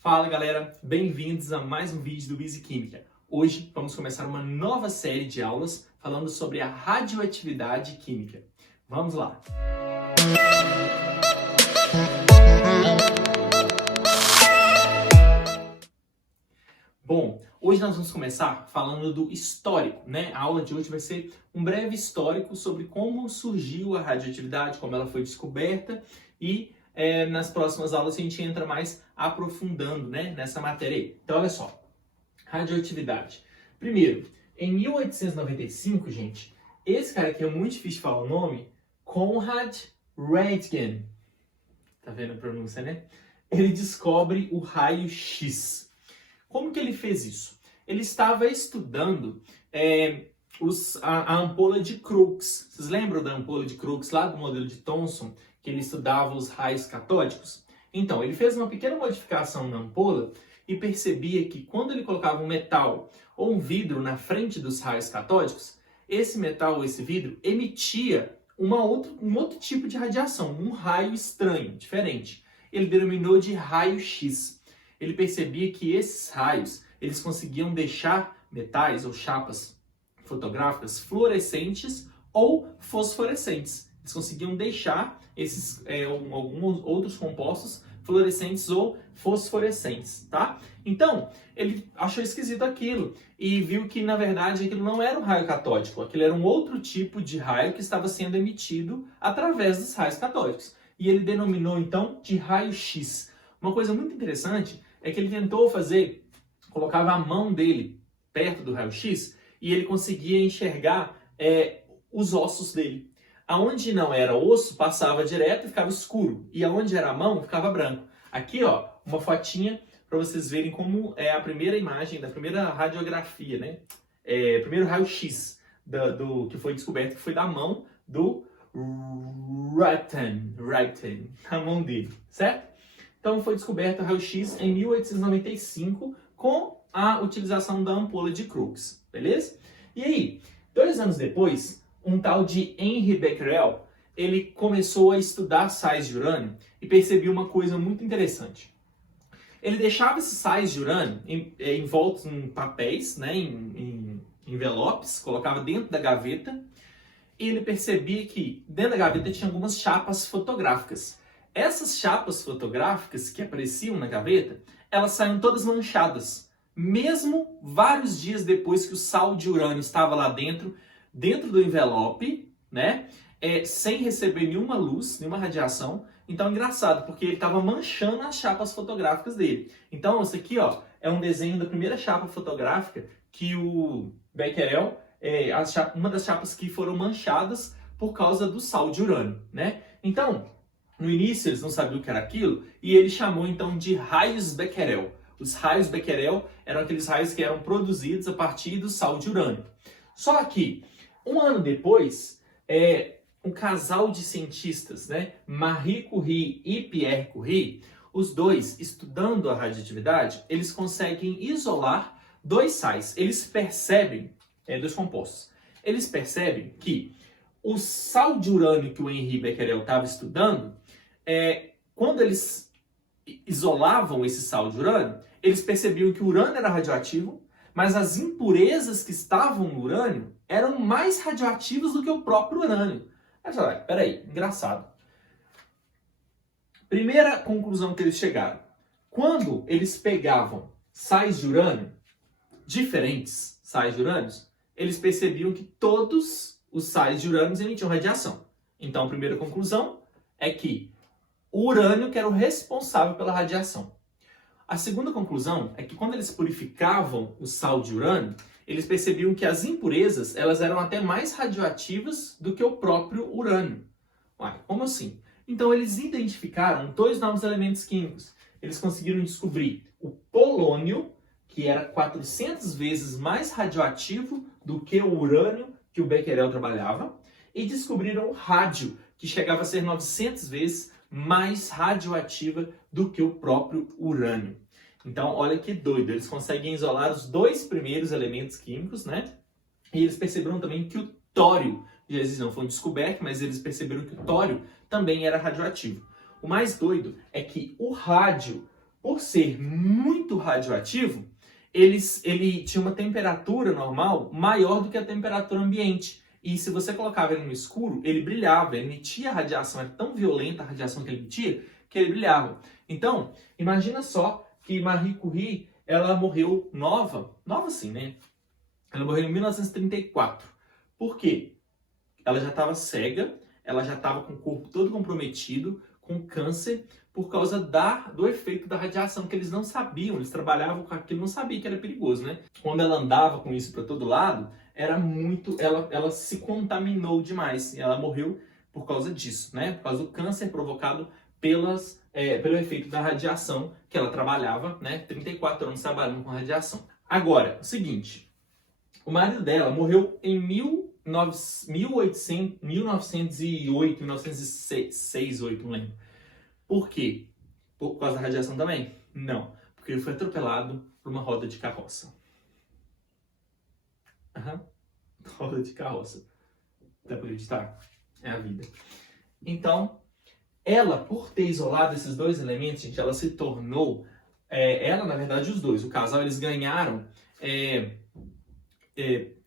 Fala galera, bem-vindos a mais um vídeo do Easy Química. Hoje vamos começar uma nova série de aulas falando sobre a radioatividade química. Vamos lá! Bom, hoje nós vamos começar falando do histórico, né? A aula de hoje vai ser um breve histórico sobre como surgiu a radioatividade, como ela foi descoberta e nas próximas aulas a gente entra mais aprofundando, né, nessa matéria aí. Então, olha só, radioatividade. Primeiro, em 1895, gente, esse cara aqui é muito difícil de falar o nome, Konrad Roentgen. Tá vendo a pronúncia, né? Ele descobre o raio-x. Como que ele fez isso? Ele estava estudando a ampola de Crookes. Vocês lembram da ampola de Crookes lá do modelo de Thomson, que ele estudava os raios catódicos? Então, ele fez uma pequena modificação na ampola e percebia que quando ele colocava um metal ou um vidro na frente dos raios catódicos, esse metal ou esse vidro emitia um outro tipo de radiação, um raio estranho, diferente. Ele denominou de raio-x. Ele percebia que esses raios eles conseguiam deixar metais ou chapas fotográficas fluorescentes ou fosforescentes. Eles conseguiam deixar esses alguns outros compostos fluorescentes ou fosforescentes, tá? Então, ele achou esquisito aquilo e viu que, na verdade, aquilo não era um raio catódico, aquilo era um outro tipo de raio que estava sendo emitido através dos raios catódicos. E ele denominou, então, de raio-x. Uma coisa muito interessante é que ele tentou colocava a mão dele perto do raio-x e ele conseguia enxergar os ossos dele. Aonde não era osso, passava direto e ficava escuro. E aonde era a mão, ficava branco. Aqui, ó, uma fotinha para vocês verem como é a primeira imagem da primeira radiografia, né? Primeiro raio-x que foi descoberto, que foi da mão do Roentgen, a mão dele, certo? Então foi descoberto o raio-x em 1895 com a utilização da ampola de Crookes, beleza? E aí, 2 anos depois, um tal de Henri Becquerel, ele começou a estudar sais de urânio e percebeu uma coisa muito interessante. Ele deixava esses sais de urânio envoltos em papéis, né, em envelopes, colocava dentro da gaveta e ele percebia que dentro da gaveta tinha algumas chapas fotográficas. Essas chapas fotográficas que apareciam na gaveta, elas saíam todas manchadas, mesmo vários dias depois que o sal de urânio estava lá dentro do envelope, né, sem receber nenhuma luz, nenhuma radiação. Então, engraçado, porque ele estava manchando as chapas fotográficas dele. Então, isso aqui, ó, é um desenho da primeira chapa fotográfica que o Becquerel, uma das chapas que foram manchadas por causa do sal de urânio, né? Então, no início eles não sabiam o que era aquilo e ele chamou então de raios Becquerel. Os raios Becquerel eram aqueles raios que eram produzidos a partir do sal de urânio. Só que, um ano depois, um casal de cientistas, né, Marie Curie e Pierre Curie, os dois, estudando a radioatividade, eles conseguem isolar 2 sais. Eles percebem, 2 compostos. Eles percebem que o sal de urânio que o Henri Becquerel estava estudando, quando eles isolavam esse sal de urânio, eles percebiam que o urânio era radioativo, mas as impurezas que estavam no urânio eram mais radioativas do que o próprio urânio. Mas olha, peraí, engraçado. Primeira conclusão que eles chegaram. Quando eles pegavam sais de urânio, diferentes sais de urânio, eles percebiam que todos os sais de urânio emitiam radiação. Então, a primeira conclusão é que o urânio que era o responsável pela radiação. A segunda conclusão é que quando eles purificavam o sal de urânio, eles percebiam que as impurezas elas eram até mais radioativas do que o próprio urânio. Uai, como assim? Então eles identificaram 2 novos elementos químicos. Eles conseguiram descobrir o polônio, que era 400 vezes mais radioativo do que o urânio que o Becquerel trabalhava, e descobriram o rádio, que chegava a ser 900 vezes mais radioativa do que o próprio urânio. Então, olha que doido, eles conseguem isolar os 2 primeiros elementos químicos, né? E eles perceberam também que o tório, eles não foi descoberto, mas eles perceberam que o tório também era radioativo. O mais doido é que o rádio, por ser muito radioativo, ele tinha uma temperatura normal maior do que a temperatura ambiente. E se você colocava ele no escuro, ele brilhava, ele emitia radiação, era tão violenta a radiação que ele emitia, que ele brilhava. Então, imagina só que Marie Curie, ela morreu nova assim, né? Ela morreu em 1934. Por quê? Ela já estava cega, ela já estava com o corpo todo comprometido, com câncer, por causa do efeito da radiação, que eles não sabiam, eles trabalhavam com aquilo, não sabiam que era perigoso, né? Quando ela andava com isso para todo lado, era muito, ela se contaminou demais, e ela morreu por causa disso, né? Por causa do câncer provocado pelo efeito da radiação que ela trabalhava, né? 34 anos trabalhando com radiação. Agora, o seguinte, o marido dela morreu em 1908, 1906, 8, não lembro. Por quê? Por causa da radiação também? Não, porque ele foi atropelado por uma roda de carroça. Roda de carroça. Dá pra acreditar? É a vida. Então, ela, por ter isolado esses dois elementos, gente, ela se tornou... ela, na verdade, os dois. O casal, eles ganharam...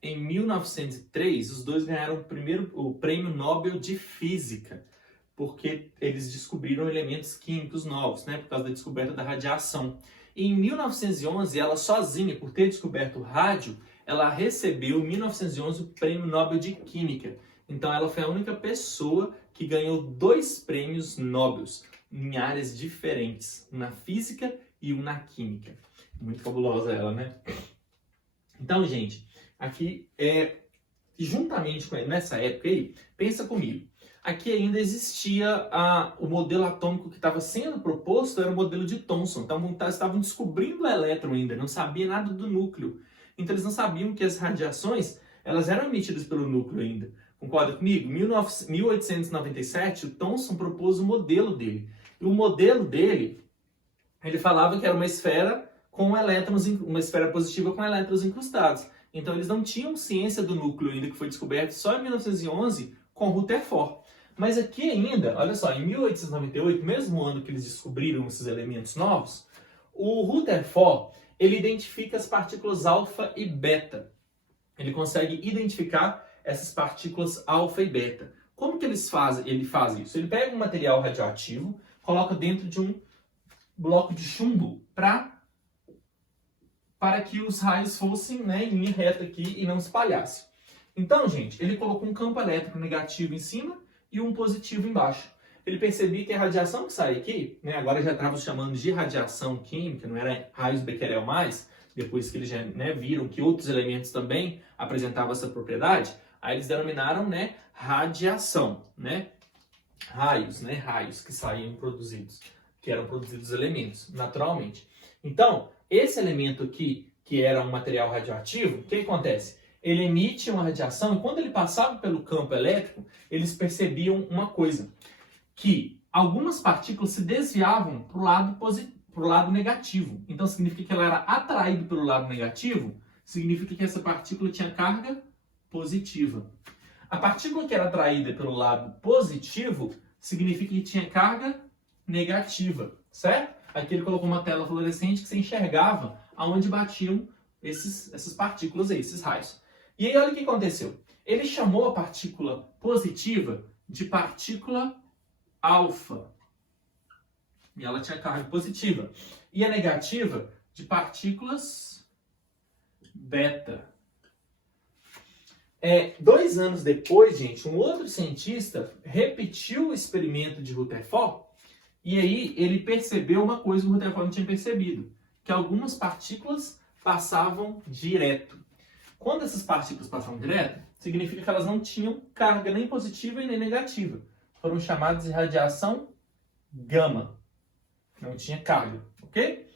em 1903, os dois ganharam o Prêmio Nobel de Física, porque eles descobriram elementos químicos novos, né, por causa da descoberta da radiação. E em 1911, ela sozinha, por ter descoberto o rádio, ela recebeu em 1911 o Prêmio Nobel de Química. Então ela foi a única pessoa que ganhou 2 prêmios Nobel em áreas diferentes, um na física e um na química. Muito fabulosa ela, né? Então, gente, aqui juntamente com nessa época aí, pensa comigo. Aqui ainda existia o modelo atômico que estava sendo proposto, era o modelo de Thomson. Então, estavam descobrindo o elétron ainda, não sabia nada do núcleo. Então, eles não sabiam que as radiações, elas eram emitidas pelo núcleo ainda. Concorda comigo? Em 1897, o Thomson propôs o modelo dele. E o modelo dele, ele falava que era uma esfera com elétrons, uma esfera positiva com elétrons incrustados. Então, eles não tinham ciência do núcleo ainda, que foi descoberto só em 1911 com Rutherford. Mas aqui ainda, olha só, em 1898, mesmo ano que eles descobriram esses elementos novos, o Rutherford, ele identifica as partículas alfa e beta. Ele consegue identificar essas partículas alfa e beta. Como que ele faz isso? Ele pega um material radioativo, coloca dentro de um bloco de chumbo para que os raios fossem, né, em linha reta aqui e não espalhassem. Então, gente, ele colocou um campo elétrico negativo em cima e um positivo embaixo. Ele percebia que a radiação que sai aqui, né, agora já estavam chamando de radiação química, não era raios Becquerel mais, depois que eles já, né, viram que outros elementos também apresentavam essa propriedade, aí eles denominaram, né, radiação, né, raios que saíam produzidos, que eram produzidos elementos, naturalmente. Então, esse elemento aqui, que era um material radioativo, o que acontece? Ele emite uma radiação e quando ele passava pelo campo elétrico, eles percebiam uma coisa, que algumas partículas se desviavam para o lado negativo. Então significa que ela era atraída pelo lado negativo, significa que essa partícula tinha carga positiva. A partícula que era atraída pelo lado positivo, significa que tinha carga negativa, certo? Aqui ele colocou uma tela fluorescente que você enxergava aonde batiam essas partículas aí, esses raios. E aí, olha o que aconteceu. Ele chamou a partícula positiva de partícula alfa. E ela tinha carga positiva. E a negativa de partículas beta. 2 anos depois, gente, um outro cientista repetiu o experimento de Rutherford. E aí ele percebeu uma coisa que o Rutherford não tinha percebido. Que algumas partículas passavam direto. Quando essas partículas passavam direto, significa que elas não tinham carga nem positiva e nem negativa. Foram chamadas de radiação gama. Não tinha carga, ok?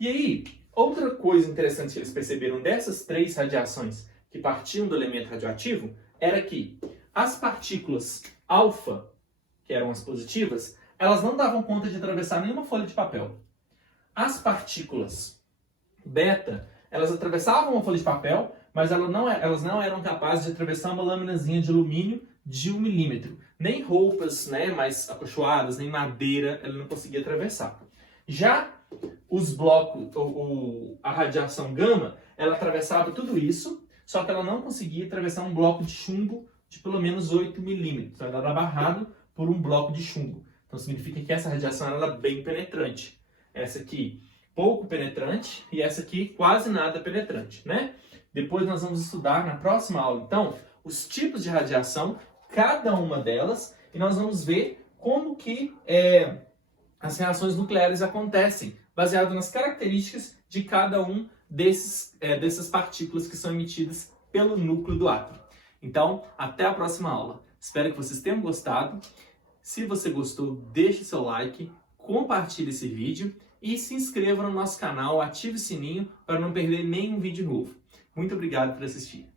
E aí, outra coisa interessante que eles perceberam dessas 3 radiações que partiam do elemento radioativo, era que as partículas alfa, que eram as positivas, elas não davam conta de atravessar nenhuma folha de papel. As partículas beta, elas atravessavam uma folha de papel, mas elas não eram capazes de atravessar uma laminazinha de alumínio de 1 milímetro. Nem roupas, né, mais acolchoadas, nem madeira, ela não conseguia atravessar. Já os blocos, a radiação gama, ela atravessava tudo isso, só que ela não conseguia atravessar um bloco de chumbo de pelo menos 8 milímetros. Ela era barrado por um bloco de chumbo. Então significa que essa radiação era bem penetrante. Essa aqui pouco penetrante e essa aqui quase nada penetrante, né? Depois nós vamos estudar na próxima aula, então, os tipos de radiação, cada uma delas, e nós vamos ver como que as reações nucleares acontecem, baseado nas características de cada um dessas partículas que são emitidas pelo núcleo do átomo. Então, até a próxima aula. Espero que vocês tenham gostado. Se você gostou, deixe seu like, compartilhe esse vídeo e se inscreva no nosso canal, ative o sininho para não perder nenhum vídeo novo. Muito obrigado por assistir.